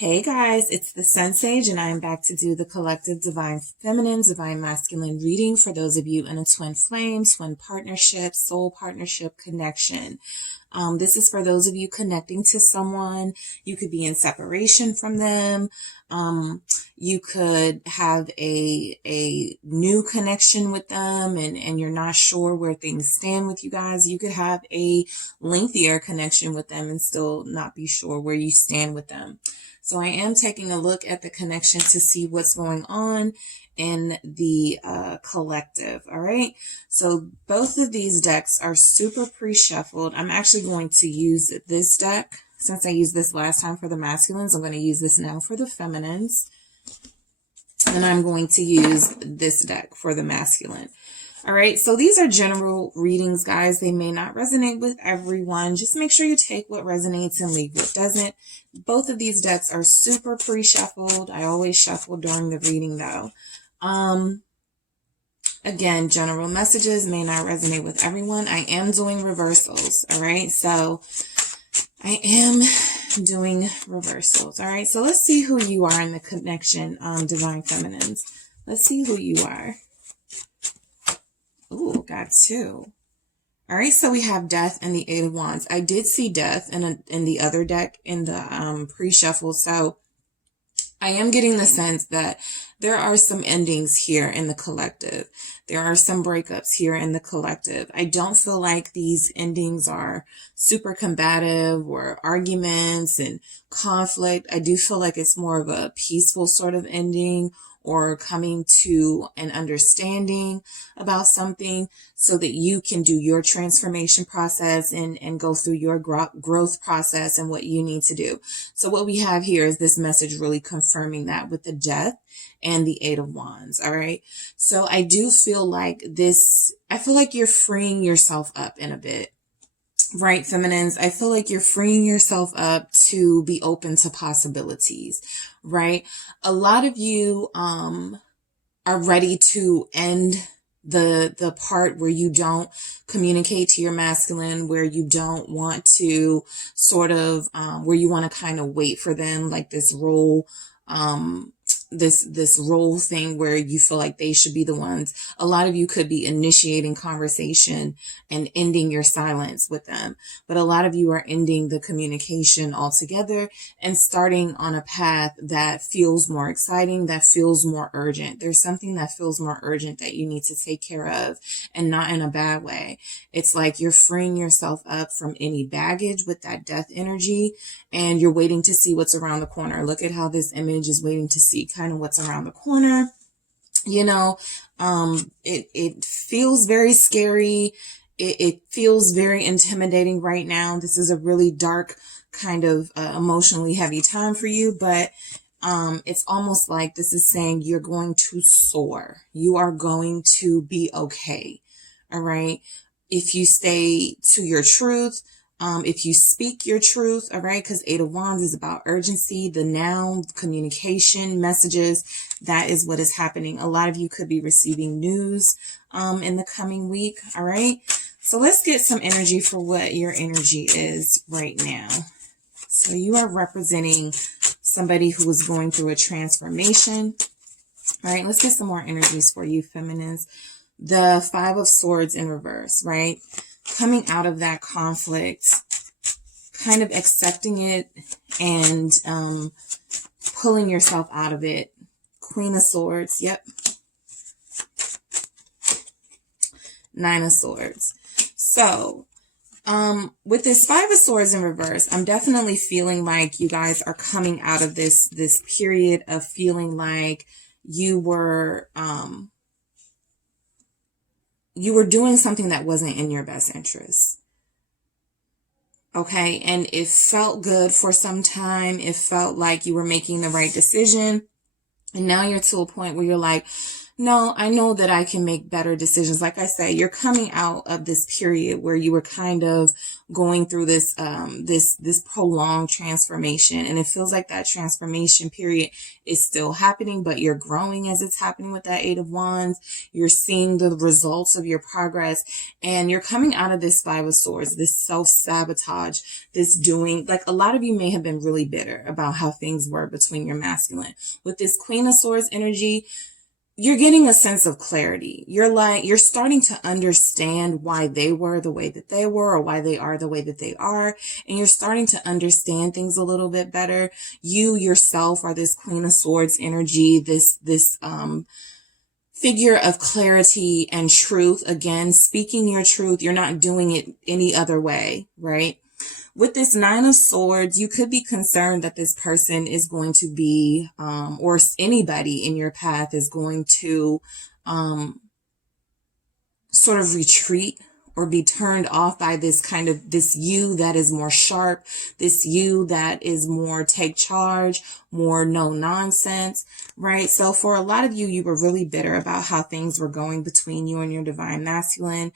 Hey guys, it's the Sun Sage, and I am back to do the collective Divine Feminine, Divine Masculine reading for those of you in a twin flame, twin partnership, soul partnership connection. This is for those of you connecting to someone. You could be in separation from them. You could have a new connection with them and you're not sure where things stand with you guys. You could have a lengthier connection with them and still not be sure where you stand with them. So I am taking a look at the connection to see what's going on in the collective. All right. So both of these decks are super pre-shuffled. I'm actually going to use this deck. Since I used this last time for the masculines, I'm going to use this now for the feminines. And I'm going to use this deck for the masculine. All right, so these are general readings, guys. They may not resonate with everyone. Just make sure you take what resonates and leave what doesn't. Both of these decks are super pre-shuffled. I always shuffle during the reading, though. Again, general messages may not resonate with everyone. I am doing reversals, all right? So I am doing reversals, all right? So let's see who you are in the connection, Divine Feminines. Let's see who you are. Ooh, got two. All right, so we have Death and the Eight of Wands. I did see Death in the other deck in the pre-shuffle, so I am getting the sense that there are some endings here in the collective. There are some breakups here in the collective. I don't feel like these endings are super combative or arguments and conflict. I do feel like it's more of a peaceful sort of ending, or coming to an understanding about something so that you can do your transformation process and go through your growth process and what you need to do. So what we have here is this message really confirming that with the Death and the Eight of Wands. All right. So I do feel like I feel like you're freeing yourself up in a bit. Right, feminines, I feel like you're freeing yourself up to be open to possibilities, right? A lot of you are ready to end the part where you don't communicate to your masculine, where you don't want to sort of, where you want to kind of wait for them, like this role, this role thing where you feel like they should be the ones. A lot of you could be initiating conversation and ending your silence with them, but a lot of you are ending the communication altogether and starting on a path that feels more exciting, that feels more urgent. There's something that feels more urgent that you need to take care of, and not in a bad way. It's like you're freeing yourself up from any baggage with that Death energy, and you're waiting to see what's around the corner. Look at how this image is waiting to see kind of what's around the corner. You know, it feels very scary. It feels very intimidating right now. This is a really dark kind of emotionally heavy time for you, but it's almost like this is saying you're going to soar. You are going to be okay. All right. If you stay to your truth, if you speak your truth, all right, because Eight of Wands is about urgency, the now, communication, messages. That is what is happening. A lot of you could be receiving news in the coming week, all right? So let's get some energy for what your energy is right now. So you are representing somebody who is going through a transformation. All right, let's get some more energies for you, feminines. The Five of Swords in reverse, right? Coming out of that conflict, kind of accepting it and pulling yourself out of it. Queen of Swords, yep. Nine of Swords. So, with this Five of Swords in reverse, I'm definitely feeling like you guys are coming out of this period of feeling like you were doing something that wasn't in your best interest. Okay. And it felt good for some time. It felt like you were making the right decision. And now you're to a point where you're like, no, I know that I can make better decisions. Like I say, you're coming out of this period where you were kind of going through this prolonged transformation. And it feels like that transformation period is still happening, but you're growing as it's happening with that Eight of Wands. You're seeing the results of your progress, and you're coming out of this Five of Swords, this self-sabotage, this doing, like a lot of you may have been really bitter about how things were between your masculine. With this Queen of Swords energy, you're getting a sense of clarity. You're starting to understand why they were the way that they were, or why they are the way that they are. And you're starting to understand things a little bit better. You yourself are this Queen of Swords energy, this figure of clarity and truth. Again, speaking your truth. You're not doing it any other way, right? With this Nine of Swords, you could be concerned that this person is going to be, or anybody in your path is going to sort of retreat or be turned off by this you that is more sharp, this you that is more take charge, more no nonsense, right? So for a lot of you, you were really bitter about how things were going between you and your divine masculine.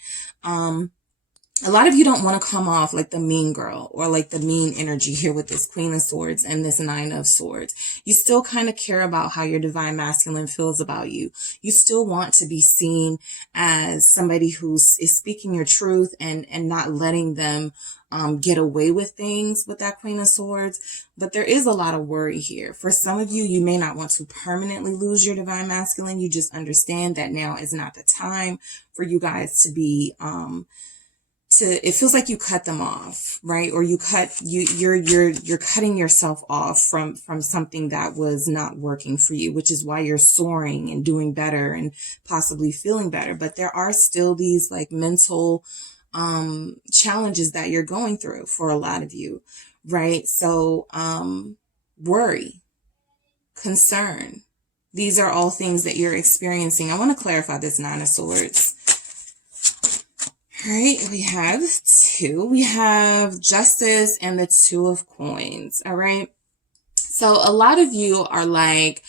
A lot of you don't want to come off like the mean girl or like the mean energy here with this Queen of Swords and this Nine of Swords. You still kind of care about how your divine masculine feels about you. You still want to be seen as somebody who is speaking your truth and not letting them get away with things with that Queen of Swords. But there is a lot of worry here. For some of you, you may not want to permanently lose your divine masculine. You just understand that now is not the time for you guys to be it feels like you cut them off, right? Or you're cutting yourself off from something that was not working for you, which is why you're soaring and doing better and possibly feeling better. But there are still these like mental challenges that you're going through for a lot of you, right? So worry, concern, these are all things that you're experiencing. I want to clarify this Nine of Swords. All right, we have two. We have Justice and the Two of Coins. All right. So a lot of you are like,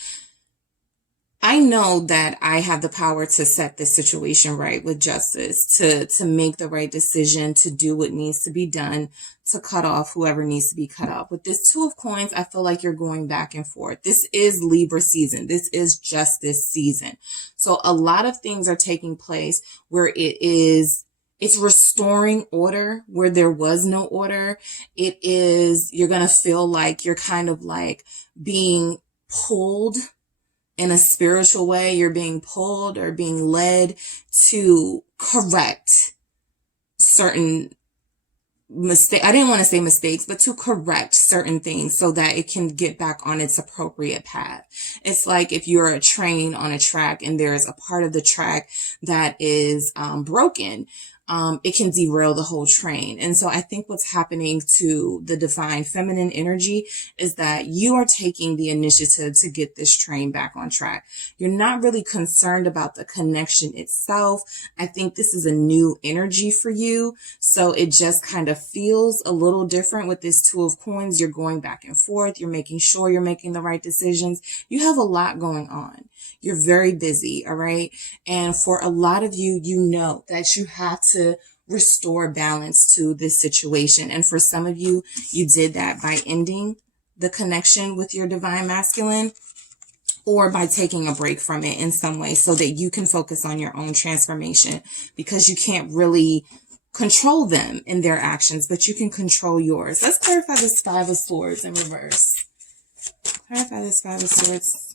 I know that I have the power to set this situation right with justice, to make the right decision, to do what needs to be done, to cut off whoever needs to be cut off. With this Two of Coins, I feel like you're going back and forth. This is Libra season. This is justice season. So a lot of things are taking place where it's restoring order where there was no order. You're going to feel like you're kind of like being pulled in a spiritual way. You're being pulled or being led to correct certain mistakes. I didn't want to say mistakes, but to correct certain things so that it can get back on its appropriate path. It's like if you're a train on a track and there's a part of the track that is broken, it can derail the whole train. And so I think what's happening to the divine feminine energy is that you are taking the initiative to get this train back on track. You're not really concerned about the connection itself. I think this is a new energy for you. So it just kind of feels a little different with this Two of Coins. You're going back and forth. You're making sure you're making the right decisions. You have a lot going on. You're very busy, all right? And for a lot of you, you know that you have to restore balance to this situation. And for some of you, you did that by ending the connection with your divine masculine or by taking a break from it in some way so that you can focus on your own transformation, because you can't really control them in their actions, but you can control yours. Let's clarify this Five of Swords in reverse. Clarify this Five of Swords.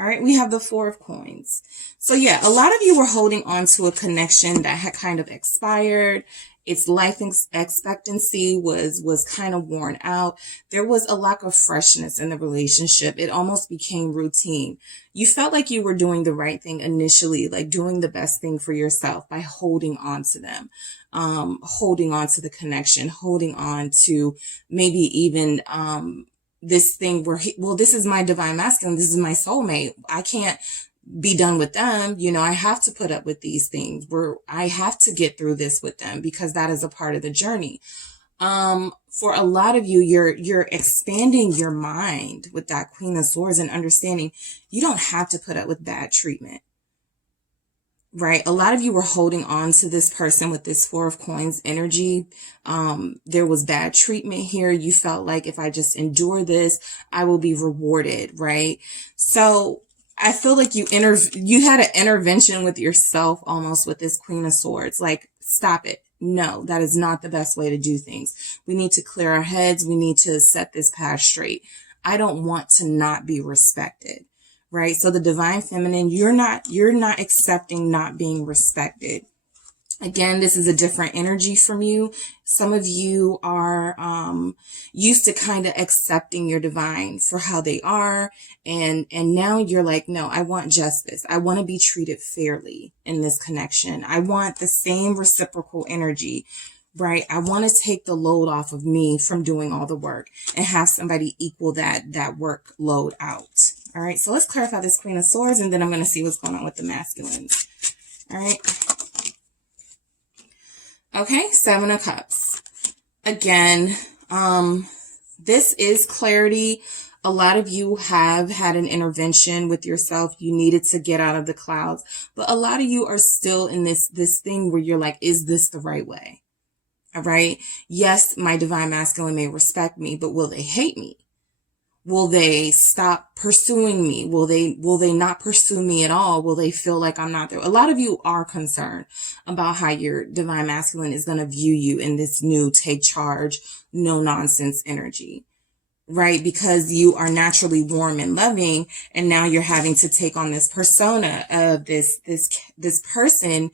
All right, we have the Four of Coins. So yeah, a lot of you were holding on to a connection that had kind of expired. Its life expectancy was kind of worn out. There was a lack of freshness in the relationship. It almost became routine. You felt like you were doing the right thing initially, like doing the best thing for yourself by holding on to them, holding on to the connection, holding on to maybe even this thing where, this is my divine masculine. This is my soulmate. I can't be done with them. You know, I have to put up with these things where I have to get through this with them because that is a part of the journey. For a lot of you, you're expanding your mind with that Queen of Swords and understanding you don't have to put up with bad treatment. right? A lot of you were holding on to this person with this Four of Coins energy. There was bad treatment here. You felt like if I just endure this, I will be rewarded, right? So I feel like you had an intervention with yourself almost with this Queen of Swords. Like, stop it. No, that is not the best way to do things. We need to clear our heads. We need to set this path straight. I don't want to not be respected. Right? So the divine feminine, you're not accepting not being respected. Again, this is a different energy from you. Some of you are used to kind of accepting your divine for how they are. And now you're like, no, I want justice. I want to be treated fairly in this connection. I want the same reciprocal energy. Right? I want to take the load off of me from doing all the work and have somebody equal that workload out. All right. So let's clarify this Queen of Swords, and then I'm going to see what's going on with the masculines. All right. Okay. Seven of Cups. Again, this is clarity. A lot of you have had an intervention with yourself. You needed to get out of the clouds, but a lot of you are still in this thing where you're like, is this the right way? All right. Yes, my divine masculine may respect me, but will they hate me? Will they stop pursuing me? Will they not pursue me at all? Will they feel like I'm not there? A lot of you are concerned about how your divine masculine is going to view you in this new take charge, no nonsense energy, right? Because you are naturally warm and loving. And now you're having to take on this persona of this person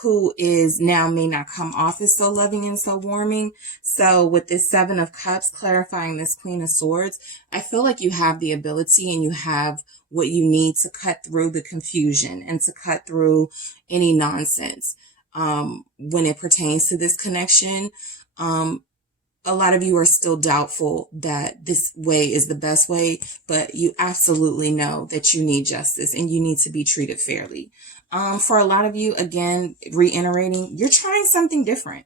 who is now may not come off as so loving and so warming. So with this Seven of Cups clarifying this Queen of Swords, I feel like you have the ability and you have what you need to cut through the confusion and to cut through any nonsense. When it pertains to this connection, a lot of you are still doubtful that this way is the best way, but you absolutely know that you need justice and you need to be treated fairly. For a lot of you, again, reiterating, you're trying something different.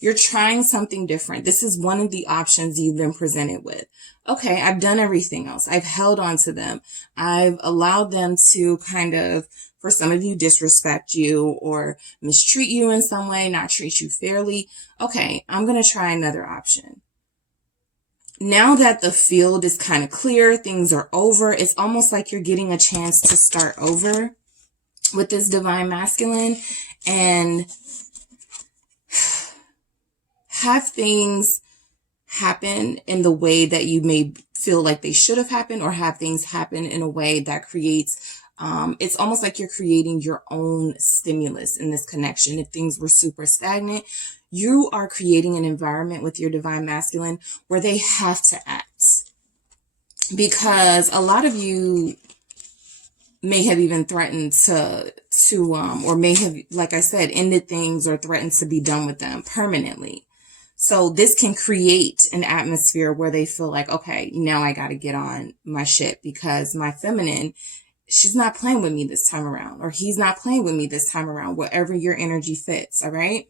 You're trying something different. This is one of the options you've been presented with. Okay, I've done everything else. I've held on to them. I've allowed them to kind of, for some of you, disrespect you or mistreat you in some way, not treat you fairly. Okay, I'm going to try another option. Now that the field is kind of clear, things are over, it's almost like you're getting a chance to start over with this divine masculine and have things happen in the way that you may feel like they should have happened, or have things happen in a way that creates, it's almost like you're creating your own stimulus in this connection. If things were super stagnant, you are creating an environment with your divine masculine where they have to act. Because a lot of you may have even threatened to or may have, like I said, ended things or threatened to be done with them permanently. So this can create an atmosphere where they feel like, okay, now I got to get on my shit because my feminine, she's not playing with me this time around, or he's not playing with me this time around, wherever your energy fits. All right.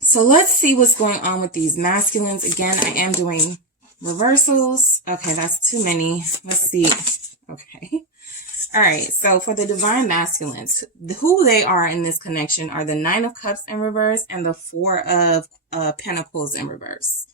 So let's see what's going on with these masculines. Again, I am doing reversals. Okay, that's too many. Let's see. Okay. All right. So for the divine masculines, who they are in this connection are the Nine of Cups in reverse and the Four of Pentacles in reverse.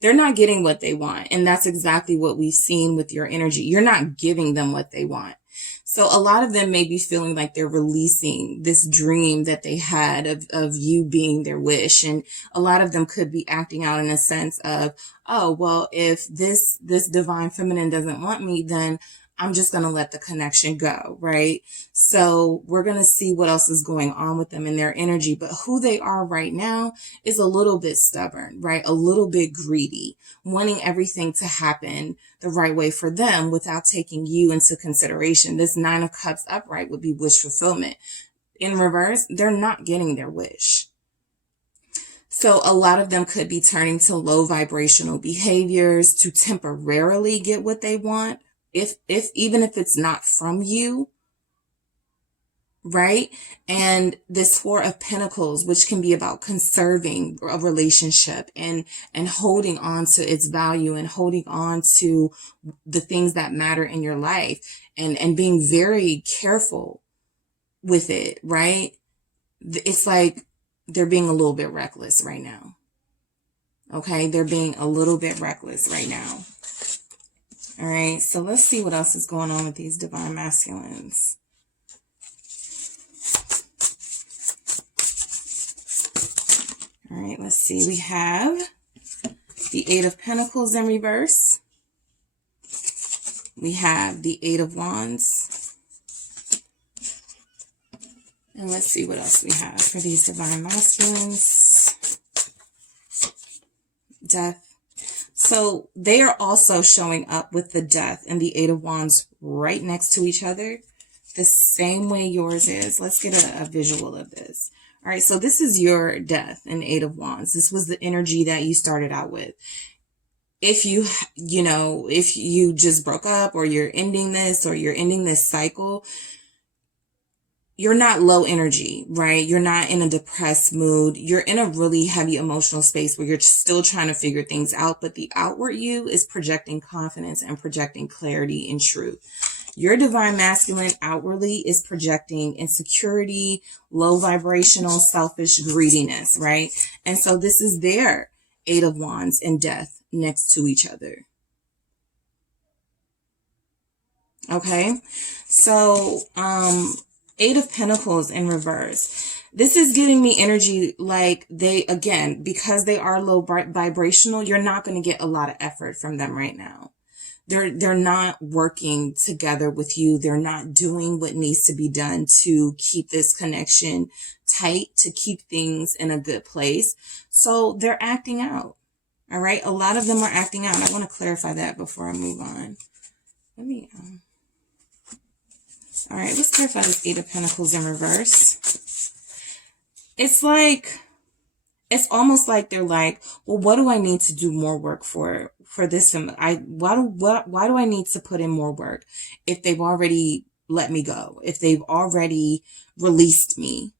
They're not getting what they want. And that's exactly what we've seen with your energy. You're not giving them what they want. So a lot of them may be feeling like they're releasing this dream that they had of you being their wish. And a lot of them could be acting out in a sense of, oh, well, if this divine feminine doesn't want me, then I'm just going to let the connection go, right? So we're going to see what else is going on with them in their energy. But who they are right now is a little bit stubborn, right? A little bit greedy, wanting everything to happen the right way for them without taking you into consideration. This Nine of Cups upright would be wish fulfillment. In reverse, they're not getting their wish. So a lot of them could be turning to low vibrational behaviors to temporarily get what they want. Even if it's not from you, right? And this Four of Pentacles, which can be about conserving a relationship and holding on to its value and holding on to the things that matter in your life and being very careful with it, right? It's like they're being a little bit reckless right now. Okay, they're being a little bit reckless right now. All right, so let's see what else is going on with these divine masculines. All right, let's see. We have the Eight of Pentacles in reverse. We have the Eight of Wands. And let's see what else we have for these divine masculines. Death. So they are also showing up with the Death and the Eight of Wands right next to each other, the same way yours is. Let's get a visual of this. All right, so this is your Death and Eight of Wands. This was the energy that you started out with. If if you just broke up, or you're ending this cycle, you're not low energy, right? You're not in a depressed mood. You're in a really heavy emotional space where you're still trying to figure things out, but the outward you is projecting confidence and projecting clarity and truth. Your divine masculine outwardly is projecting insecurity, low vibrational, selfish greediness, right? And so this is their Eight of Wands and Death next to each other. Okay, so Eight of Pentacles in reverse. This is giving me energy like because they are low vibrational, you're not going to get a lot of effort from them right now. They're not working together with you. They're not doing what needs to be done to keep this connection tight, to keep things in a good place. So they're acting out. All right. A lot of them are acting out. I want to clarify that before I move on. Let me, all right, let's clarify this Eight of Pentacles in reverse. It's almost like they're like, well, what do I need to do more work for this? Why do I need to put in more work if they've already let me go, if they've already released me?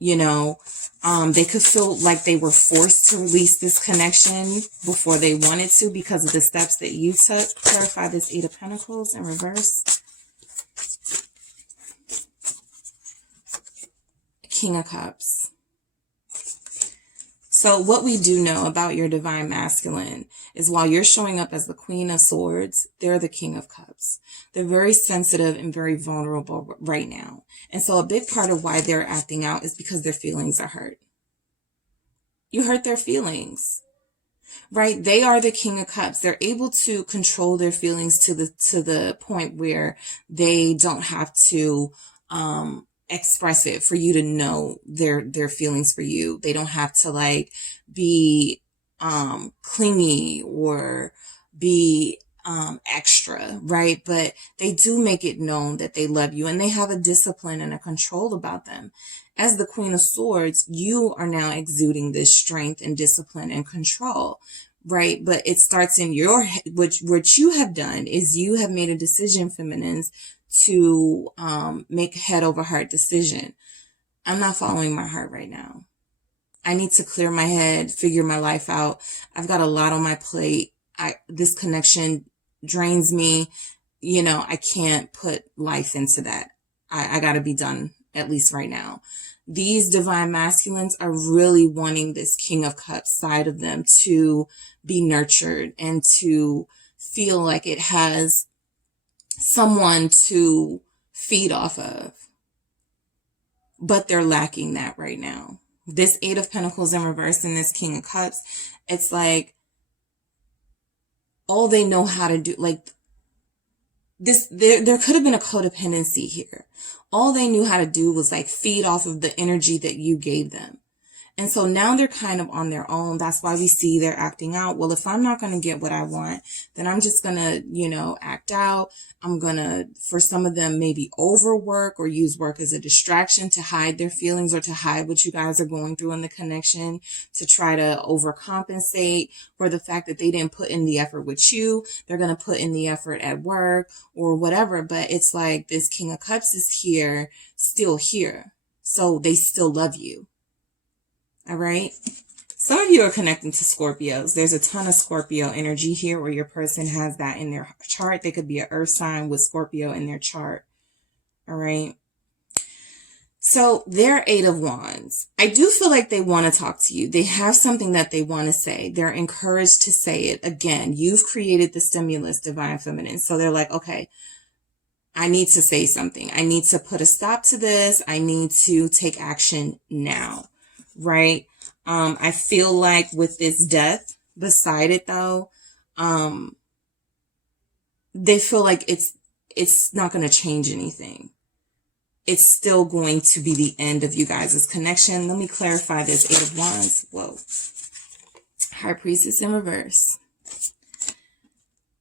They could feel like they were forced to release this connection before they wanted to because of the steps that you took. Clarify this Eight of Pentacles in reverse. King of Cups. So what we do know about your divine masculine is while you're showing up as the Queen of Swords, they're the King of Cups. They're very sensitive and very vulnerable right now. And so a big part of why they're acting out is because their feelings are hurt. You hurt their feelings, right? They are the King of Cups. They're able to control their feelings to the point where they don't have to, express it for you to know their feelings for you. They don't have to be clingy or be extra, right? But they do make it known that they love you, and they have a discipline and a control about them. As the Queen of Swords, you are now exuding this strength and discipline and control, right? But it starts in your head. What you have done is you have made a decision, feminines, to make head over heart decision. I'm not following my heart right now. I need to clear my head, figure my life out. I've got a lot on my plate. This connection drains me. I can't put life into that. I got to be done, at least right now. These divine masculines are really wanting this King of Cups side of them to be nurtured and to feel like it has someone to feed off of. But they're lacking that right now. This Eight of Pentacles in reverse and this King of Cups, it's like all they know how to do, there could have been a codependency here. All they knew how to do was feed off of the energy that you gave them. And so now they're kind of on their own. That's why we see they're acting out. Well, if I'm not going to get what I want, then I'm just going to, act out. I'm going to, for some of them, maybe overwork or use work as a distraction to hide their feelings or to hide what you guys are going through in the connection, to try to overcompensate for the fact that they didn't put in the effort with you. They're going to put in the effort at work or whatever. But it's like this King of Cups is here, still here. So they still love you. All right. Some of you are connecting to Scorpios. There's a ton of Scorpio energy here where your person has that in their chart. They could be an earth sign with Scorpio in their chart. All right. So their Eight of Wands, I do feel like they want to talk to you. They have something that they want to say. They're encouraged to say it. Again, you've created the stimulus, Divine Feminine. So they're like, okay, I need to say something. I need to put a stop to this. I need to take action now, right? I feel like with this death beside it though, they feel like it's not going to change anything. It's still going to be the end of you guys' connection. Let me clarify this. Eight of Wands. Whoa. High Priestess in reverse.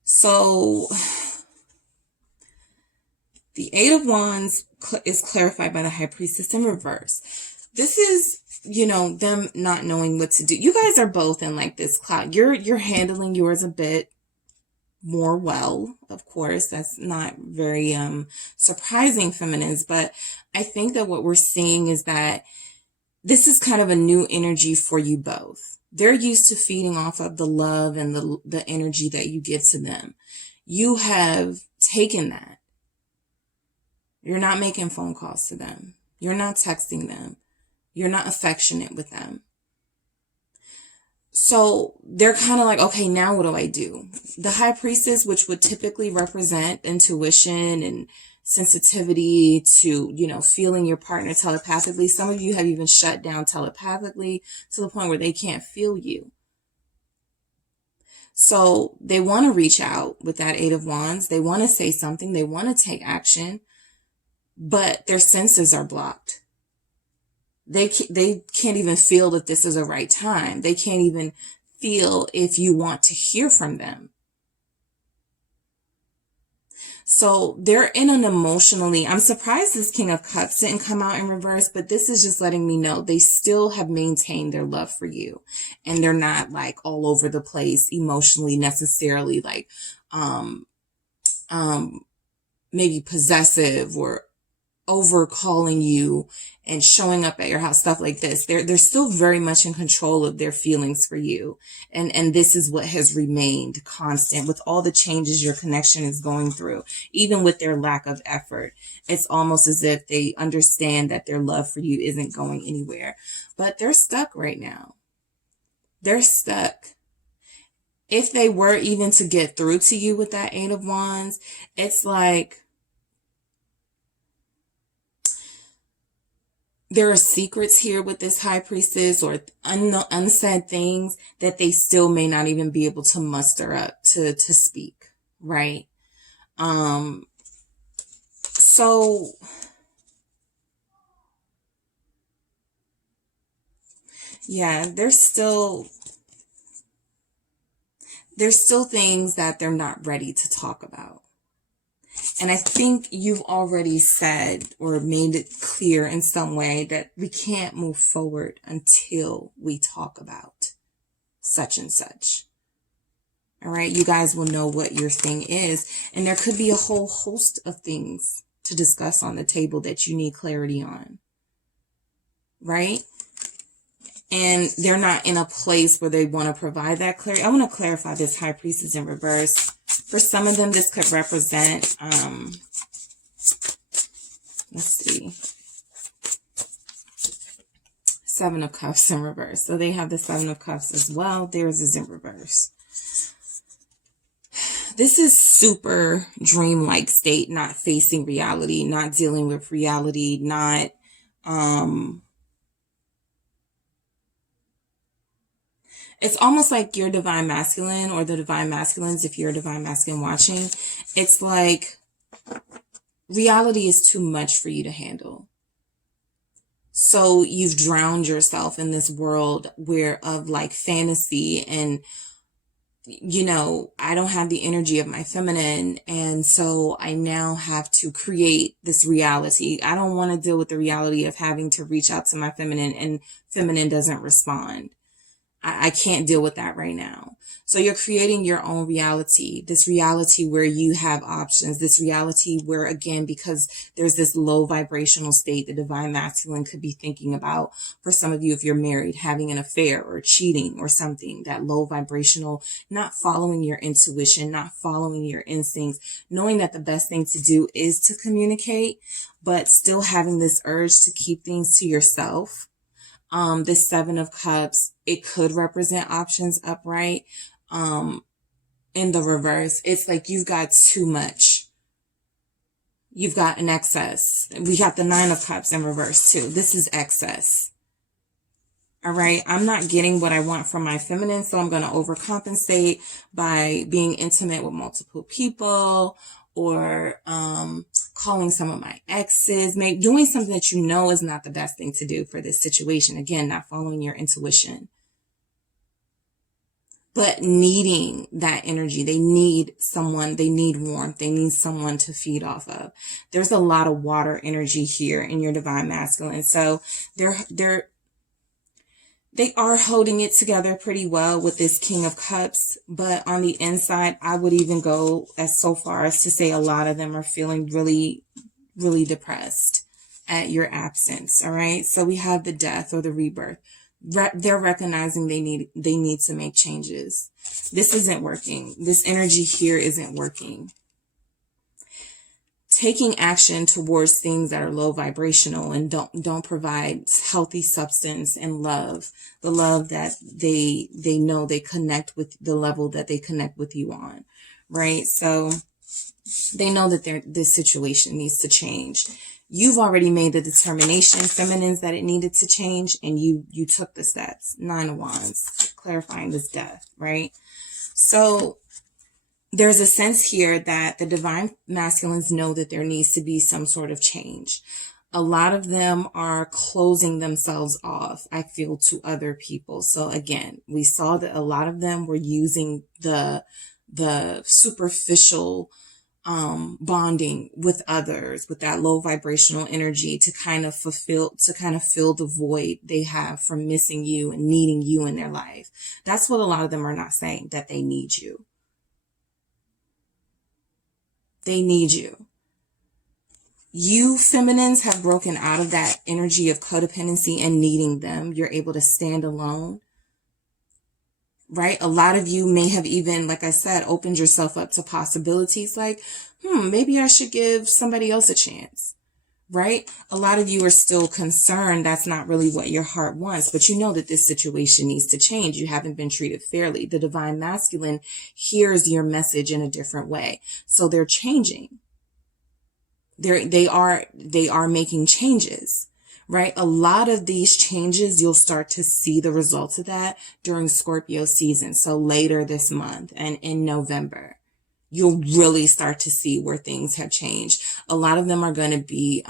So the Eight of Wands is clarified by the High Priestess in reverse. This is, them not knowing what to do. You guys are both in like this cloud. You're handling yours a bit more well, of course. That's not very surprising, feminines, but I think that what we're seeing is that this is kind of a new energy for you both. They're used to feeding off of the love and the energy that you give to them. You have taken that. You're not making phone calls to them. You're not texting them. You're not affectionate with them. So they're kind of like, okay, now what do I do? The High Priestess, which would typically represent intuition and sensitivity to, feeling your partner telepathically. Some of you have even shut down telepathically to the point where they can't feel you. So they want to reach out with that Eight of Wands. They want to say something. They want to take action, but their senses are blocked. They can't even feel that this is a right time. They can't even feel if you want to hear from them. So they're in an emotionally, I'm surprised this King of Cups didn't come out in reverse, but this is just letting me know they still have maintained their love for you. And they're not like all over the place emotionally necessarily, like maybe possessive or over calling you and showing up at your house, stuff like this. They're still very much in control of their feelings for you. And this is what has remained constant with all the changes your connection is going through, even with their lack of effort. It's almost as if they understand that their love for you isn't going anywhere, but they're stuck right now. They're stuck. If they were even to get through to you with that Eight of Wands, it's like, there are secrets here with this High Priestess or unsaid things that they still may not even be able to muster up to speak, right? So yeah, there's still things that they're not ready to talk about. And I think you've already said or made it clear in some way that we can't move forward until we talk about such and such. All right. You guys will know what your thing is. And there could be a whole host of things to discuss on the table that you need clarity on. Right. And they're not in a place where they want to provide that clarity. I want to clarify this High Priestess in reverse. For some of them, this could represent, let's see, Seven of Cups in reverse. So they have the Seven of Cups as well. Theirs is in reverse. This is super dreamlike state, not facing reality, not dealing with reality, not, it's almost like your Divine Masculine or the Divine Masculines, if you're a Divine Masculine watching, it's like reality is too much for you to handle. So you've drowned yourself in this world of like fantasy and, I don't have the energy of my feminine. And so I now have to create this reality. I don't want to deal with the reality of having to reach out to my feminine and feminine doesn't respond. I can't deal with that right now. So you're creating your own reality, this reality where you have options, this reality where, again, because there's this low vibrational state, the divine masculine could be thinking about, for some of you, if you're married, having an affair or cheating or something, that low vibrational, not following your intuition, not following your instincts, knowing that the best thing to do is to communicate, but still having this urge to keep things to yourself. This Seven of Cups, it could represent options upright. In the reverse, it's like you've got too much. You've got an excess. We got the Nine of Cups in reverse too. This is excess. All right. I'm not getting what I want from my feminine, so I'm going to overcompensate by being intimate with multiple people, or calling some of my exes, maybe doing something that you know is not the best thing to do for this situation. Again, not following your intuition, but needing that energy. They need someone, they need warmth, they need someone to feed off of. There's a lot of water energy here in your divine masculine. So they are holding it together pretty well with this King of Cups, but on the inside, I would even go as so far as to say a lot of them are feeling really, really depressed at your absence. All right. So we have the death or the rebirth. They're recognizing they need to make changes. This isn't working. This energy here isn't working. Taking action towards things that are low vibrational and don't provide healthy substance and love, the love that they know they connect with, the level that they connect with you on, right? So they know that this situation needs to change. You've already made the determination, feminines, that it needed to change, and you took the steps. Nine of Wands, clarifying this death, right? So there's a sense here that the divine masculines know that there needs to be some sort of change. A lot of them are closing themselves off, I feel, to other people. So again, we saw that a lot of them were using the superficial bonding with others, with that low vibrational energy to kind of fill the void they have from missing you and needing you in their life. That's what a lot of them are not saying, that they need you. They need you. You feminines have broken out of that energy of codependency and needing them. You're able to stand alone, right? A lot of you may have even, like I said, opened yourself up to possibilities like, maybe I should give somebody else a chance, right? A lot of you are still concerned that's not really what your heart wants, but you know that this situation needs to change. You haven't been treated fairly. The divine masculine hears your message in a different way. So they're changing. They are making changes, right? A lot of these changes, you'll start to see the results of that during Scorpio season. So later this month and in November, you'll really start to see where things have changed. A lot of them are going to be,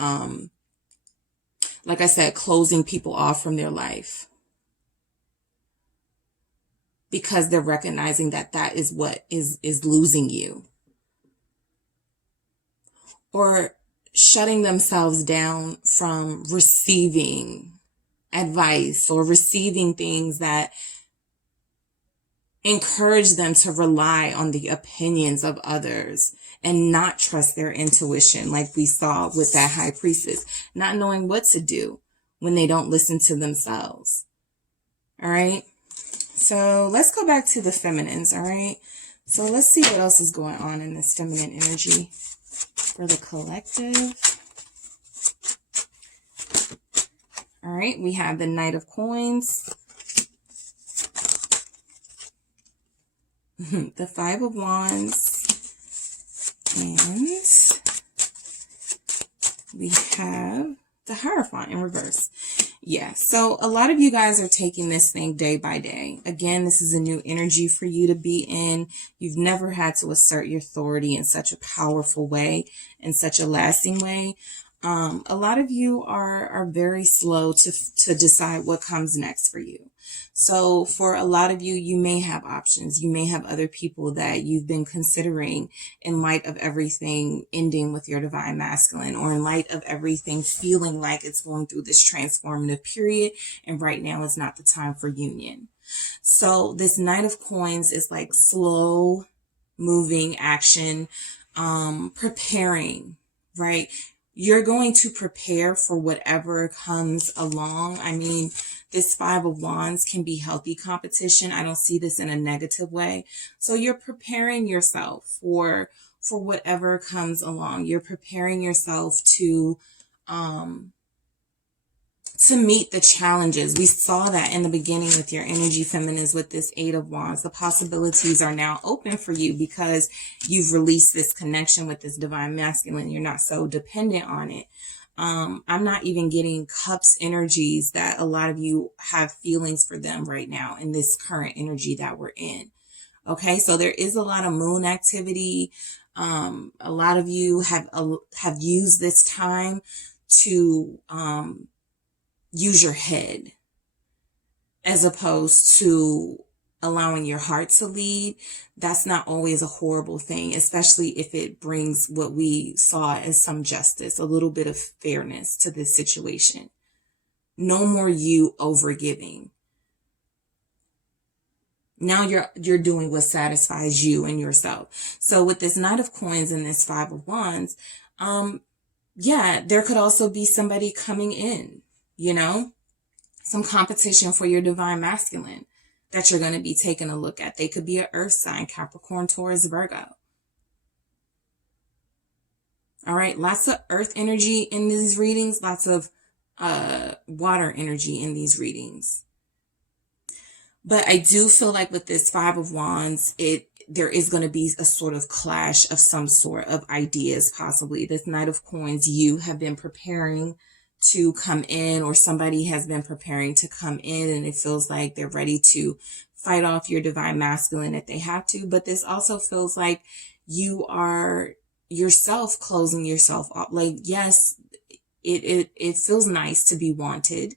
like I said, closing people off from their life because they're recognizing that that is what is losing you, or shutting themselves down from receiving advice or receiving things that encourage them to rely on the opinions of others and not trust their intuition, like we saw with that high priestess, not knowing what to do when they don't listen to themselves. All right. So let's go back to the feminines. All right. So let's see what else is going on in this feminine energy for the collective. All right. We have the Knight of Coins, the Five of Wands, and we have the Hierophant in reverse. Yeah, so a lot of you guys are taking this thing day by day. Again, this is a new energy for you to be in. You've never had to assert your authority in such a powerful way, in such a lasting way. A lot of you are very slow to decide what comes next for you. So for a lot of you, you may have options. You may have other people that you've been considering in light of everything ending with your divine masculine, or in light of everything feeling like it's going through this transformative period. And right now is not the time for union. So this Knight of Coins is like slow moving action, preparing, right? You're going to prepare for whatever comes along. I mean, this Five of Wands can be healthy competition. I don't see this in a negative way. So you're preparing yourself for whatever comes along. You're preparing yourself to meet the challenges. We saw that in the beginning with your energy feminines with this Eight of Wands. The possibilities are now open for you because you've released this connection with this divine masculine. You're not so dependent on it. I'm not even getting Cups energies that a lot of you have feelings for them right now in this current energy that we're in. Okay, so there is a lot of moon activity. A lot of you have used this time to use your head as opposed to allowing your heart to lead. That's not always a horrible thing, especially if it brings what we saw as some justice, a little bit of fairness to this situation. No more you overgiving. Now you're doing what satisfies you and yourself. So with this Knight of Coins and this Five of Wands, yeah, there could also be somebody coming in, you know, some competition for your divine masculine that you're going to be taking a look at. They could be an earth sign, Capricorn, Taurus, Virgo. All right. Lots of earth energy in these readings, lots of water energy in these readings. But I do feel like with this Five of Wands, there is going to be a sort of clash of some sort of ideas, possibly. This Knight of Coins, you have been preparing to come in, or somebody has been preparing to come in, and it feels like they're ready to fight off your divine masculine if they have to. But this also feels like you are yourself closing yourself off. Like, yes, it feels nice to be wanted,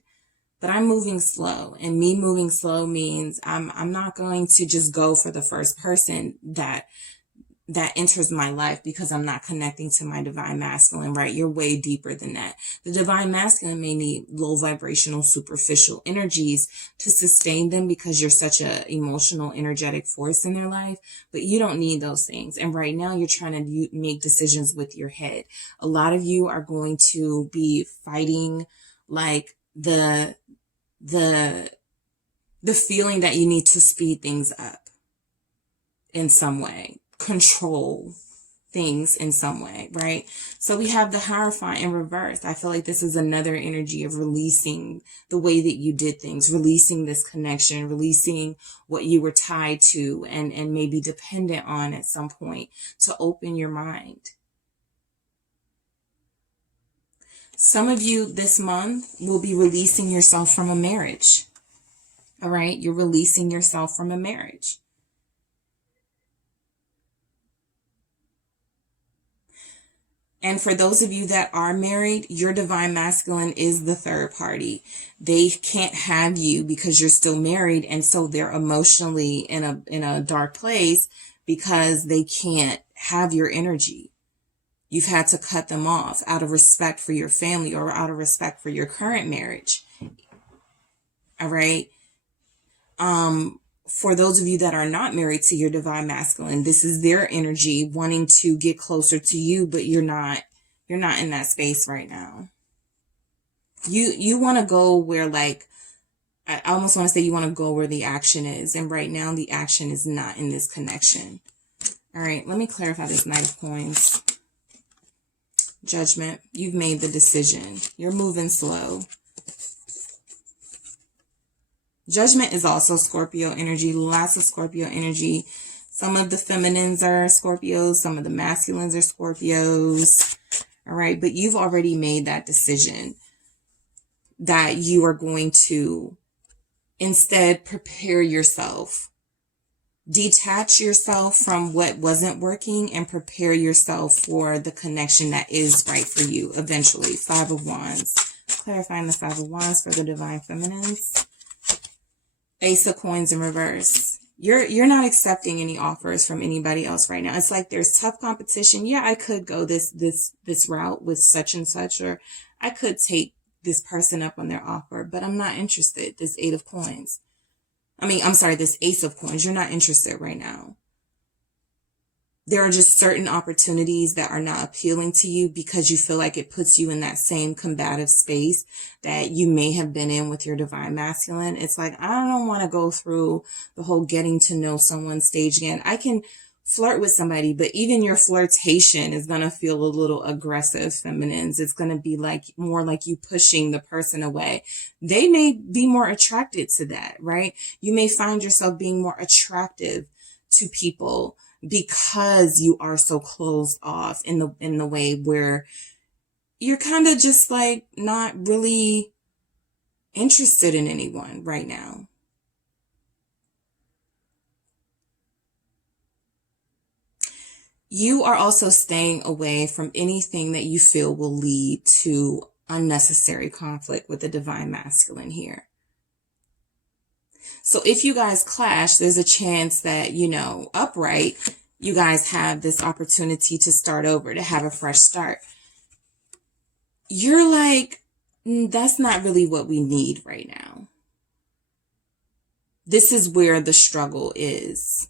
but I'm moving slow, and me moving slow means I'm not going to just go for the first person that enters my life because I'm not connecting to my divine masculine, right? You're way deeper than that. The divine masculine may need low vibrational, superficial energies to sustain them because you're such a emotional, energetic force in their life, but you don't need those things. And right now you're trying to make decisions with your head. A lot of you are going to be fighting like the feeling that you need to speed things up in some way, control things in some way, right? So we have the Hierophant in reverse. I feel like this is another energy of releasing the way that you did things, releasing this connection, releasing what you were tied to and maybe dependent on at some point, to open your mind. Some of you this month will be releasing yourself from a marriage. All right? You're releasing yourself from a marriage. And for those of you that are married, your divine masculine is the third party. They can't have you because you're still married. And so they're emotionally in a dark place because they can't have your energy. You've had to cut them off out of respect for your family or out of respect for your current marriage. All right. For those of you that are not married to your divine masculine, this is their energy wanting to get closer to you, but you're not in that space right now. You want to go where, like, I almost want to say you want to go where the action is. And right now the action is not in this connection. All right. Let me clarify this Knight of Coins. Judgment. You've made the decision. You're moving slow. Judgment is also Scorpio energy. Lots of Scorpio energy. Some of the feminines are Scorpios. Some of the masculines are Scorpios. All right. But you've already made that decision that you are going to instead prepare yourself. Detach yourself from what wasn't working and prepare yourself for the connection that is right for you eventually. Five of Wands. Clarifying the Five of Wands for the divine feminines. Ace of Coins in reverse. You're not accepting any offers from anybody else right now. It's like there's tough competition. Yeah, I could go this route with such and such, or I could take this person up on their offer, but I'm not interested. This Eight of Coins. I'm sorry, this Ace of Coins. You're not interested right now. There are just certain opportunities that are not appealing to you because you feel like it puts you in that same combative space that you may have been in with your divine masculine. It's like, I don't want to go through the whole getting to know someone stage again. I can flirt with somebody, but even your flirtation is going to feel a little aggressive, feminines. It's going to be like more like you pushing the person away. They may be more attracted to that, right? You may find yourself being more attractive to people because you are so closed off in the way where you're kind of just like not really interested in anyone right now. You are also staying away from anything that you feel will lead to unnecessary conflict with the divine masculine here. So if you guys clash, there's a chance that, upright, you guys have this opportunity to start over, to have a fresh start. You're like, that's not really what we need right now. This is where the struggle is.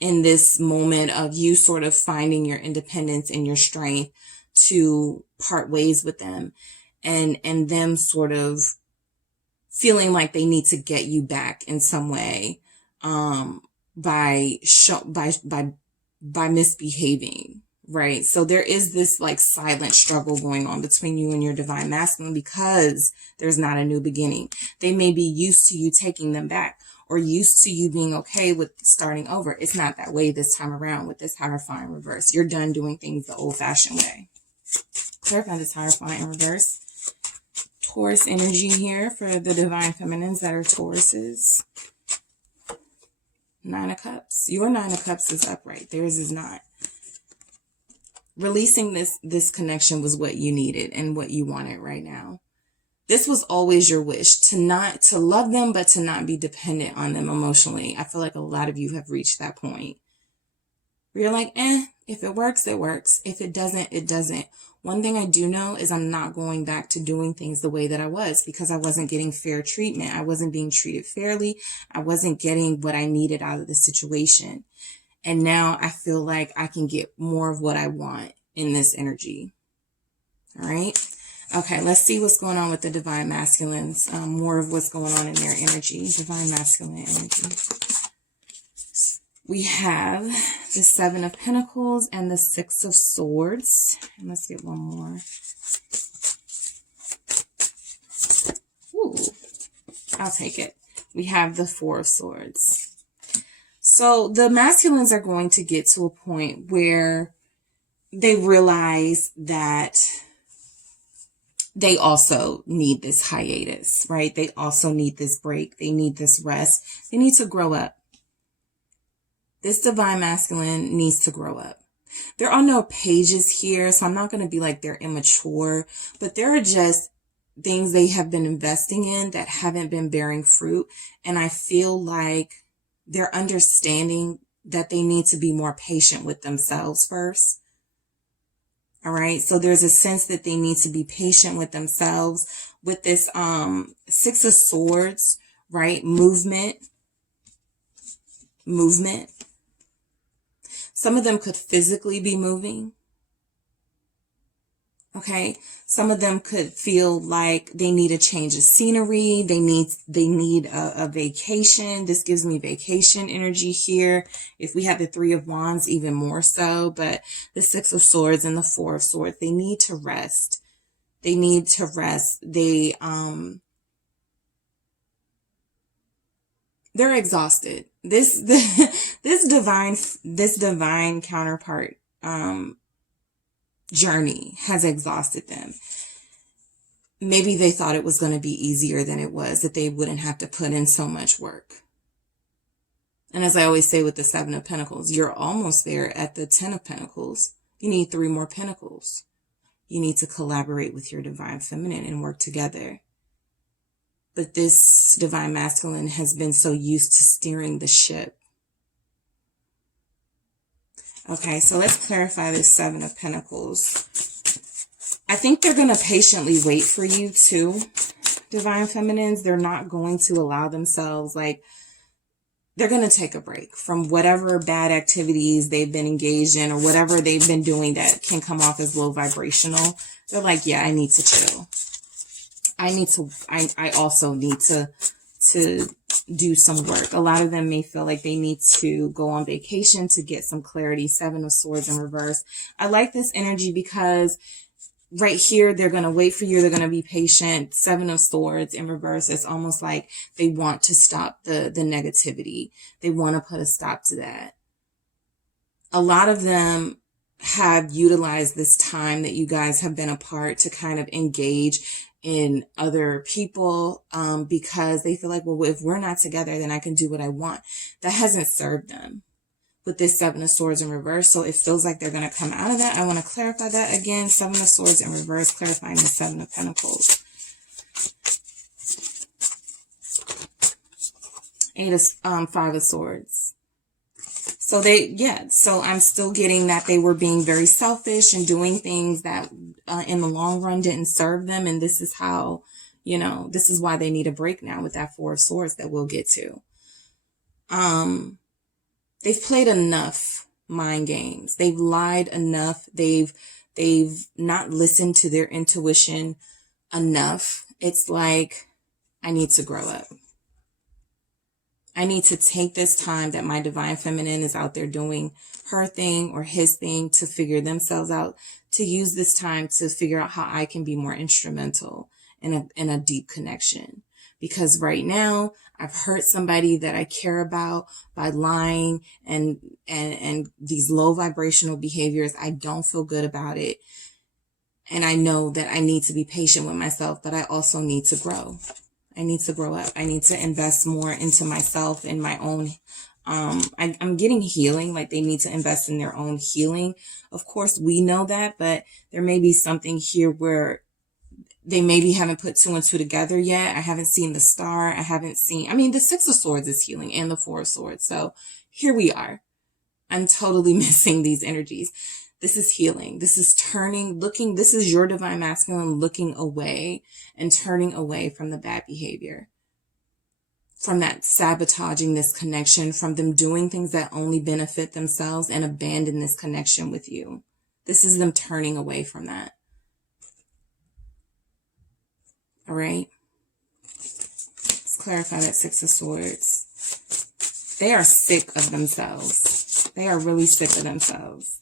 In this moment of you sort of finding your independence and your strength to part ways with them, and them sort of feeling like they need to get you back in some way, by misbehaving, right? So there is this like silent struggle going on between you and your divine masculine because there's not a new beginning. They may be used to you taking them back, or used to you being okay with starting over. It's not that way this time around with this Hierophant in reverse. You're done doing things the old-fashioned way. Clarify this Hierophant in reverse. Taurus energy here for the divine feminines that are Tauruses. 9 of Cups. Your 9 of Cups is upright. Theirs is not. Releasing this connection was what you needed and what you wanted right now. This was always your wish, to love them, but to not be dependent on them emotionally. I feel like a lot of you have reached that point where you're like, if it works, it works. If it doesn't, it doesn't. One thing I do know is I'm not going back to doing things the way that I was, because I wasn't getting fair treatment. I wasn't being treated fairly. I wasn't getting what I needed out of the situation. And now I feel like I can get more of what I want in this energy. All right. Okay, let's see what's going on with the divine masculines. More of what's going on in their energy. Divine masculine energy. We have the 7 of Pentacles and the 6 of Swords. And let's get one more. Ooh, I'll take it. We have the 4 of Swords. So the masculines are going to get to a point where they realize that they also need this hiatus, right? They also need this break. They need this rest. They need to grow up. This divine masculine needs to grow up. There are no pages here, so I'm not going to be like they're immature, but there are just things they have been investing in that haven't been bearing fruit. And I feel like they're understanding that they need to be more patient with themselves first. All right. So there's a sense that they need to be patient with themselves with this 6 of Swords, right? Movement. Some of them could physically be moving. Okay. Some of them could feel like they need a change of scenery. They need a vacation. This gives me vacation energy here. If we have the 3 of Wands, even more so, but the 6 of Swords and the 4 of Swords, they need to rest. They need to rest. They're exhausted. This divine counterpart, journey has exhausted them. Maybe they thought it was going to be easier than it was, that they wouldn't have to put in so much work. And as I always say with the 7 of Pentacles, you're almost there at the 10 of Pentacles. You need 3 more Pentacles. You need to collaborate with your divine feminine and work together. But this divine masculine has been so used to steering the ship. Okay, so let's clarify this 7 of Pentacles. I think they're going to patiently wait for you too, divine feminines. They're not going to allow themselves, like, they're going to take a break from whatever bad activities they've been engaged in or whatever they've been doing that can come off as low vibrational. They're like, yeah, I need to chill. I also need to do some work. A lot of them may feel like they need to go on vacation to get some clarity. Seven of Swords in reverse. I like this energy because right here, they're going to wait for you. They're going to be patient. Seven of Swords in reverse. It's almost like they want to stop the negativity. They want to put a stop to that. A lot of them have utilized this time that you guys have been apart to kind of engage in other people, because they feel like, well, if we're not together, then I can do what I want. That hasn't served them with this Seven of Swords in reverse. So it feels like they're going to come out of that. I want to clarify that again. Seven of Swords in reverse, clarifying the Seven of Pentacles. Five of Swords. So so I'm still getting that they were being very selfish and doing things that in the long run didn't serve them. And this is how, this is why they need a break now with that Four of Swords that we'll get to. They've played enough mind games. They've lied enough. They've not listened to their intuition enough. It's like, I need to grow up. I need to take this time that my divine feminine is out there doing her thing or his thing to figure themselves out, to use this time to figure out how I can be more instrumental in a deep connection. Because right now I've hurt somebody that I care about by lying and these low vibrational behaviors. I don't feel good about it. And I know that I need to be patient with myself, but I also need to grow. I need to grow up. I need to invest more into myself and my own. I'm getting healing, like they need to invest in their own healing. Of course, we know that, but there may be something here where they maybe haven't put two and two together yet. I haven't seen the star. The Six of Swords is healing and the Four of Swords. So here we are. I'm totally missing these energies. This is healing. This is this is your divine masculine looking away and turning away from the bad behavior, from that sabotaging this connection, from them doing things that only benefit themselves and abandon this connection with you. This is them turning away from that. All right. Let's clarify that Six of Swords. They are sick of themselves. They are really sick of themselves.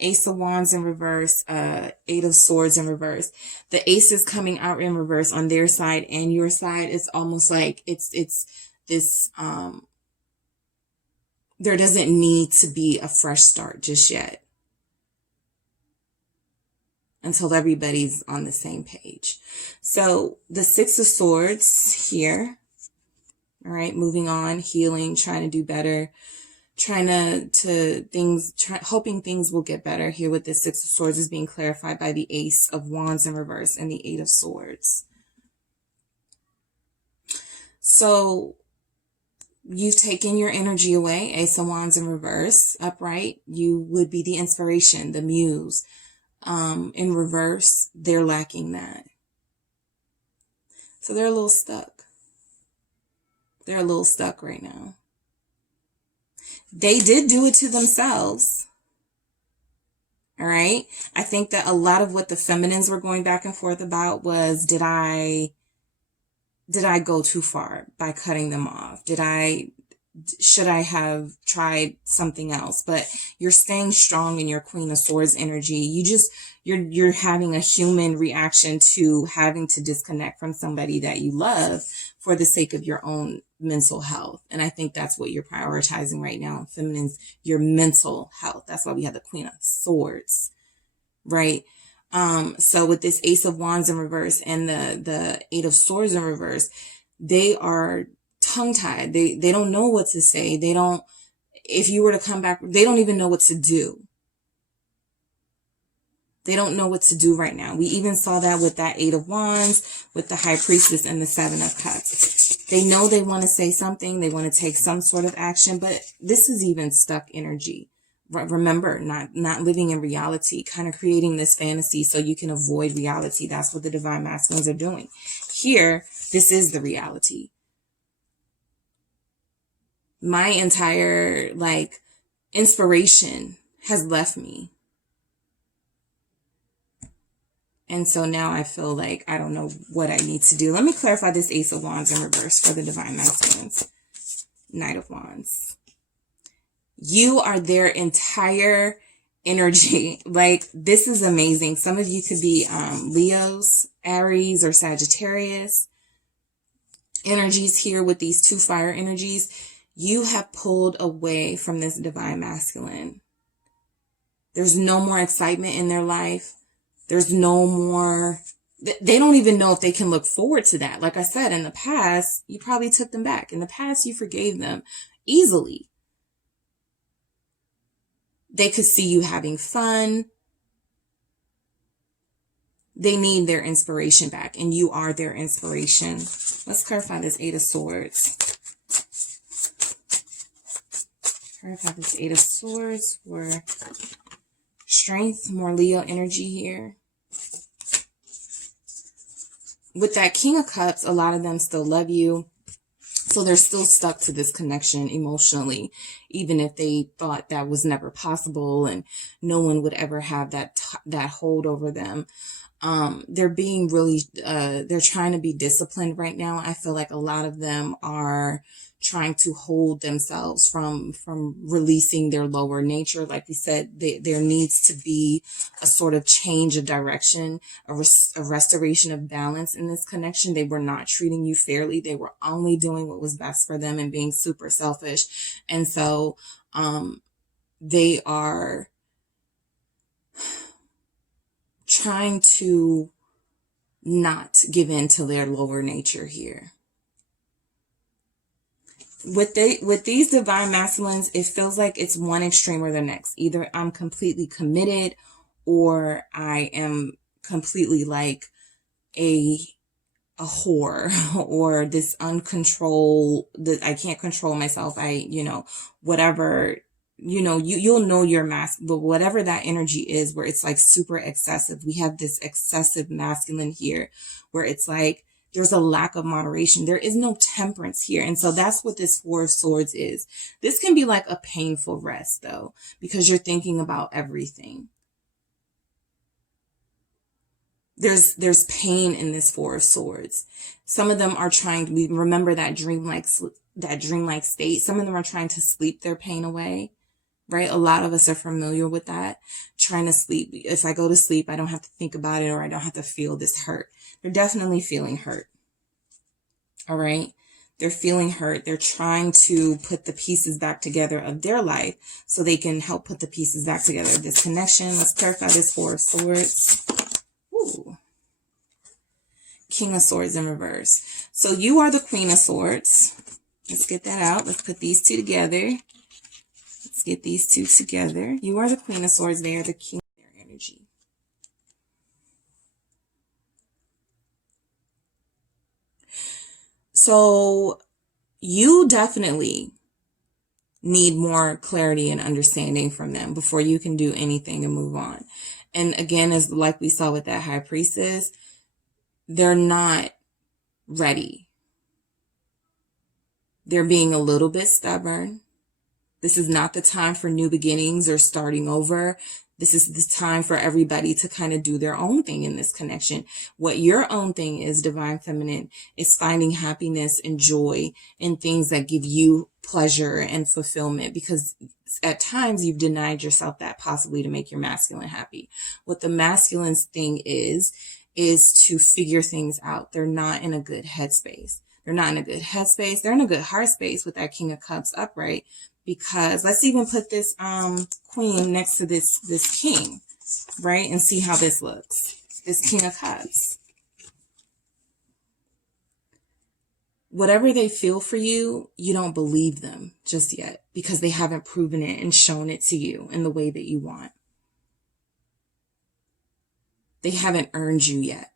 Ace of Wands in reverse, Eight of Swords in reverse. The Ace is coming out in reverse on their side and your side. It's almost like it's this, there doesn't need to be a fresh start just yet until everybody's on the same page. So the Six of Swords here. All right, moving on, healing, trying to do better. Hoping things will get better here with the Six of Swords is being clarified by the Ace of Wands in reverse and the Eight of Swords. So you've taken your energy away. Ace of Wands in reverse, upright. You would be the inspiration, the muse. In reverse, they're lacking that. So they're a little stuck. They're a little stuck right now. They did do it to themselves. All right. I think that a lot of what the feminines were going back and forth about was, did I go too far by cutting them off? Should I have tried something else? But you're staying strong in your Queen of Swords energy. You're having a human reaction to having to disconnect from somebody that you love for the sake of your own mental health. And I think that's what you're prioritizing right now. Feminines, your mental health. That's why we have the Queen of Swords, right? So with this Ace of Wands in reverse and the Eight of Swords in reverse, they are tongue-tied. They don't know what to say. If you were to come back, they don't even know what to do. They don't know what to do right now. We even saw that with that Eight of Wands, with the High Priestess and the Seven of Cups. They know they want to say something. They want to take some sort of action, but this is even stuck energy. Remember, not living in reality, kind of creating this fantasy so you can avoid reality. That's what the divine masculines are doing. Here, this is the reality. My entire like inspiration has left me. And so now I feel like I don't know what I need to do. Let me clarify this Ace of Wands in reverse for the Divine Masculines. Knight of Wands. You are their entire energy. Like, this is amazing. Some of you could be Leos, Aries, or Sagittarius energies here with these two fire energies. You have pulled away from this Divine Masculine. There's no more excitement in their life. There's no more, they don't even know if they can look forward to that. Like I said, in the past, you probably took them back. In the past, you forgave them easily. They could see you having fun. They need their inspiration back, and you are their inspiration. Let's clarify this Eight of Swords. Clarify this Eight of Swords for strength, more Leo energy here. With that King of Cups, a lot of them still love you. So they're still stuck to this connection emotionally, even if they thought that was never possible and no one would ever have that hold over them. They're being really, they're trying to be disciplined right now. I feel like a lot of them are trying to hold themselves from releasing their lower nature. Like we said, there needs to be a sort of change of direction, a restoration of balance in this connection. They were not treating you fairly. They were only doing what was best for them and being super selfish. And so, they are trying to not give in to their lower nature here. With these Divine Masculines, it feels like it's one extreme or the next. Either I'm completely committed, or I am completely like a whore, or this uncontrolled, that I can't control myself. Whatever, you'll know your mask, but whatever that energy is, where it's like super excessive. We have this excessive masculine here, where it's like, there's a lack of moderation. There is no temperance here. And so that's what this Four of Swords is. This can be like a painful rest though, because you're thinking about everything. There's pain in this Four of Swords. Some of them are trying to remember that dreamlike state. Some of them are trying to sleep their pain away, right? A lot of us are familiar with that. Trying to sleep. If I go to sleep, I don't have to think about it, or I don't have to feel this hurt. They're definitely feeling hurt. All right. They're feeling hurt. They're trying to put the pieces back together of their life so they can help put the pieces back together of this connection. Let's clarify this Four of Swords. Ooh. King of Swords in reverse. So you are the Queen of Swords. Let's get that out. Let's put these two together. Let's get these two together. You are the Queen of Swords. They are the King of their energy. So you definitely need more clarity and understanding from them before you can do anything and move on. And again, as like we saw with that High Priestess, they're not ready. They're being a little bit stubborn. This is not the time for new beginnings or starting over. This is the time for everybody to kind of do their own thing in this connection. What your own thing is, Divine Feminine, is finding happiness and joy in things that give you pleasure and fulfillment, because at times you've denied yourself that possibly to make your masculine happy. What the masculine's thing is to figure things out. They're not in a good headspace. They're not in a good headspace. They're in a good heart space with that King of Cups upright. Because let's even put this queen next to this king, right? And see how this looks. This King of Cups. Whatever they feel for you, you don't believe them just yet, because they haven't proven it and shown it to you in the way that you want. They haven't earned you yet.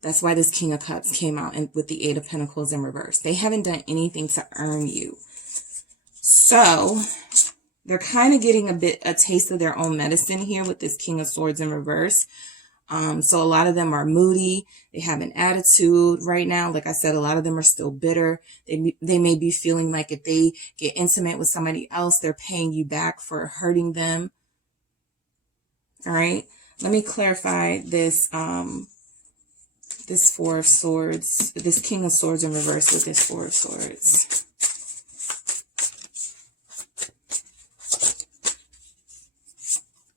That's why this King of Cups came out with the Eight of Pentacles in reverse. They haven't done anything to earn you. So they're kind of getting a taste of their own medicine here with this King of Swords in reverse. So a lot of them are moody. They have an attitude right now. Like I said, a lot of them are still bitter. They may be feeling like if they get intimate with somebody else, they're paying you back for hurting them. All right. Let me clarify this, this Four of Swords, this King of Swords in reverse with this Four of Swords.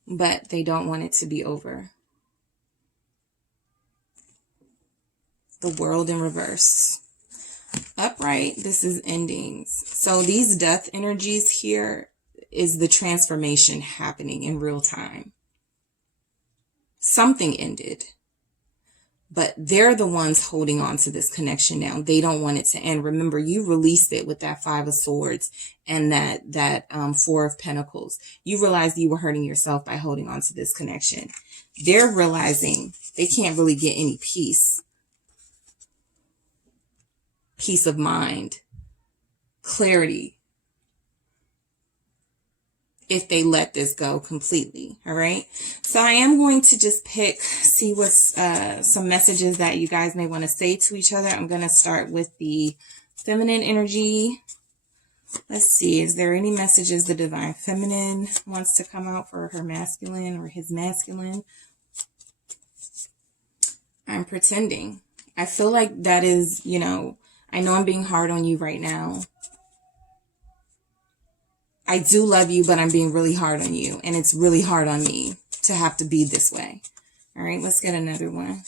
But they don't want it to be over. The World in reverse. Upright, this is endings. So these death energies here is the transformation happening in real time. Something ended, but they're the ones holding on to this connection now. They don't want it to end. Remember, you released it with that Five of Swords and that Four of Pentacles. You realized you were hurting yourself by holding on to this connection. They're realizing they can't really get any peace of mind, clarity, if they let this go completely. All right. So I am going to just see what's some messages that you guys may want to say to each other. I'm going to start with the feminine energy. Let's see. Is there any messages the divine feminine wants to come out for her masculine or his masculine? I'm pretending. I feel like that is, you know, I know I'm being hard on you right now. I do love you, but I'm being really hard on you. And it's really hard on me to have to be this way. All right, let's get another one.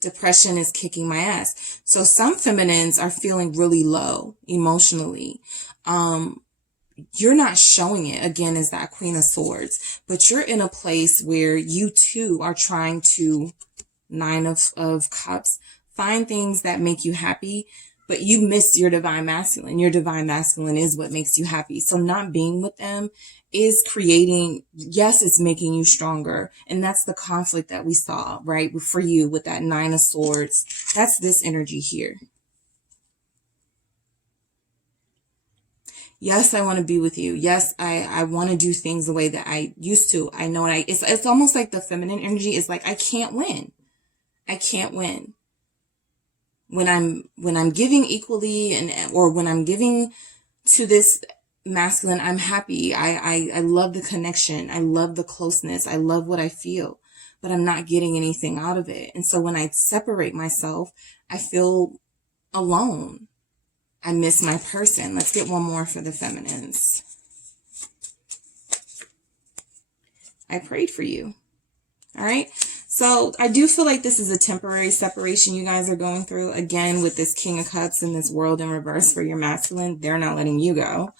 Depression is kicking my ass. So some feminines are feeling really low emotionally. You're not showing it, again, as that Queen of Swords. But you're in a place where you too are trying to, Nine of Cups, find things that make you happy. But you miss your divine masculine. Your divine masculine is what makes you happy. So not being with them is creating, yes, it's making you stronger. And that's the conflict that we saw, right? For you with that Nine of Swords. That's this energy here. Yes, I want to be with you. Yes, I want to do things the way that I used to. I know it's almost like the feminine energy is like, I can't win. I can't win. When I'm giving equally or when I'm giving to this masculine, I'm happy. I love the connection. I love the closeness. I love what I feel, but I'm not getting anything out of it. And so when I separate myself, I feel alone. I miss my person. Let's get one more for the feminines. I prayed for you. All right. So I do feel like this is a temporary separation you guys are going through. Again, with this King of Cups and this World in reverse for your masculine, they're not letting you go.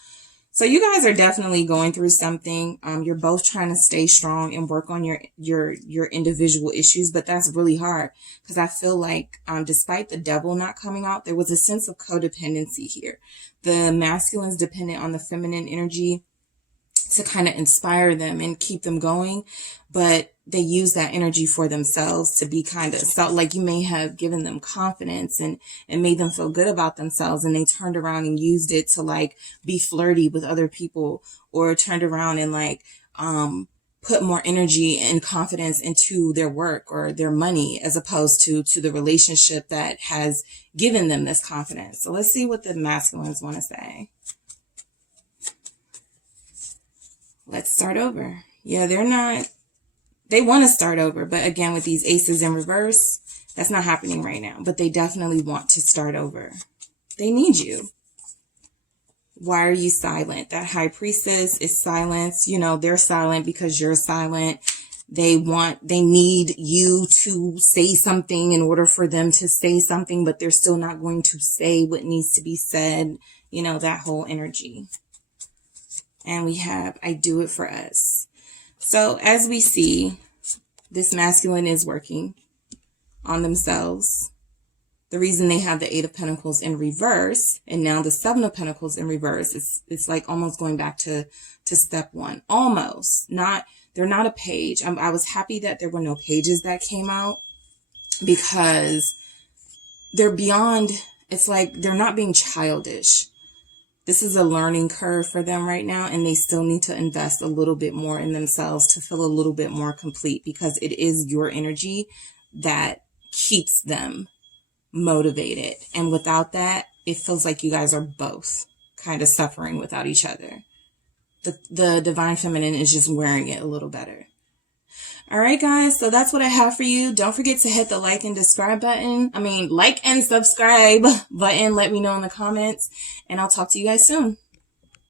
So you guys are definitely going through something. You're both trying to stay strong and work on your individual issues, but that's really hard because I feel like despite the devil not coming out, there was a sense of codependency here. The masculine is dependent on the feminine energy to kind of inspire them and keep them going, but they use that energy for themselves to be kind of like you may have given them confidence and made them feel good about themselves, and they turned around and used it to like be flirty with other people, or turned around and like put more energy and confidence into their work or their money as opposed to the relationship that has given them this confidence. So let's see what the masculines want to say. Let's start over. Yeah, they want to start over. But again, with these aces in reverse, that's not happening right now. But they definitely want to start over. They need you. Why are you silent? That High Priestess is silence. You know, they're silent because you're silent. They need you to say something in order for them to say something, but they're still not going to say what needs to be said. You know, that whole energy. And we have, I do it for us. So as we see, this masculine is working on themselves. The reason they have the Eight of Pentacles in reverse and now the Seven of Pentacles in reverse, it's like almost going back to step one. Almost. They're not a page. I was happy that there were no pages that came out because they're beyond, it's like they're not being childish. This is a learning curve for them right now, and they still need to invest a little bit more in themselves to feel a little bit more complete, because it is your energy that keeps them motivated. And without that, it feels like you guys are both kind of suffering without each other. The divine feminine is just wearing it a little better. All right, guys. So that's what I have for you. Don't forget to hit the like and subscribe button. Like and subscribe button. Let me know in the comments, and I'll talk to you guys soon.